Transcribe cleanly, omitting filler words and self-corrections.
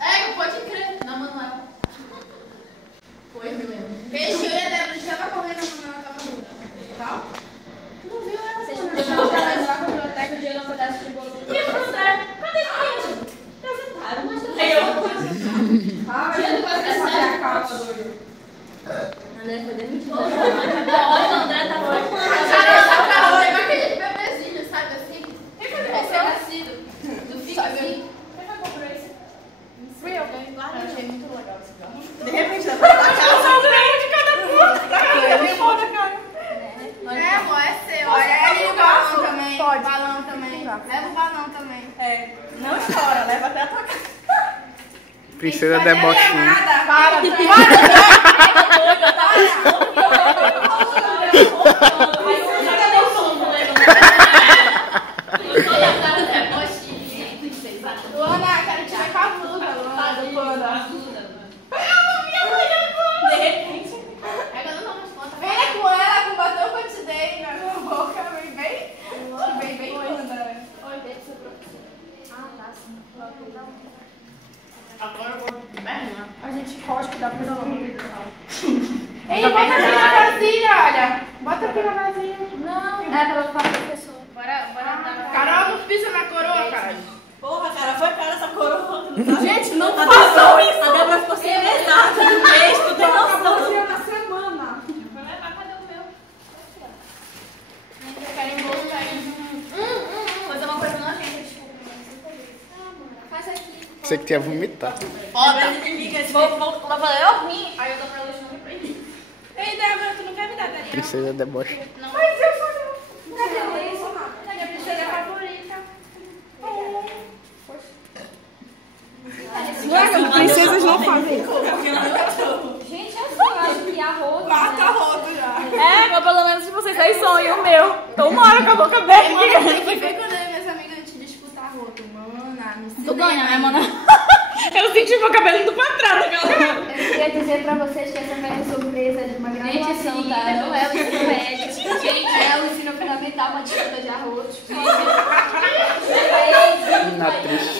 É, pode crer. Na Manuel. Foi, me lembro. Beijo, eu e a Débora estava correndo, a Manuel tava rindo. Tá? Tu não viu ela? Vocês não viram lá com a biblioteca, o dia não pedaço de bolo. E você? Cadê a criança? Tá sentado, mas tá sentado. Ah, eu não posso fazer a calça, doido. André foi demitido. Olha, o André tá muito. Caramba, igual aquele bebezinho, sabe assim? Quem foi recém-nascido? Tu fica assim. Quem foi que comprou isso? Fui eu, ganhei lá. Eu achei muito legal esse carro. De repente, dá pra dar a calça de cada cor. Me foda, cara. É, amor, é seu. Olha ali o balão também. Pode. Balão também. Leva o balão também. É. Não chora, leva até a tua casa. Princesa debochada. Para, Luana, quero te ver com a blusa, Luana. De repente. É que eu não tomo as contas. Venha com ela, com o batom que eu te dei na boca. Vem bem, Luana. Oi, beijo, seu professor. Ah, tá, sim. Agora eu vou. A gente pode cuidar pra não. Ei, bota aqui na vasilha, olha. Bota aqui na vasilha. Não. É pra ela ficar com a pessoa. Bora. Carol, não pisa na coroa, cara. Porra, cara, foi cara essa coroa. Gente, não façam isso. A Débora ficou sem exato no texto, tem noção. Na semana. Vai levar, cadê o meu? Vocês querem voltar aí? Fazer uma coisa nojenta, desculpa. Faz aqui. Você que tinha vomitado. Foda. Vou falar, eu vim. Aí eu dou pra ela de novo pra ele. Ei, Débora, tu não quer me dar, Daniel? Princesa debochada. Não. Mas eu sou não. Cadê isso? Cadê a princesa favorita? Princesas não fazem isso. Gente, eu acho que arroz. Mata a roda já. É, mas pelo menos de vocês aí sonham o meu. Tô uma hora com a boca aberta. Tem que ver quando eu e minhas amigas a gente disputar a roupa. Mana, me Tu ganha, né, mano? Eu senti meu cabelo indo pra trás daquela. Eu queria dizer pra vocês que essa foi a surpresa de uma graduação, tá? Não é o ensino médio. Gente, é o ensino fundamental, uma disputa de arroz. Na triste.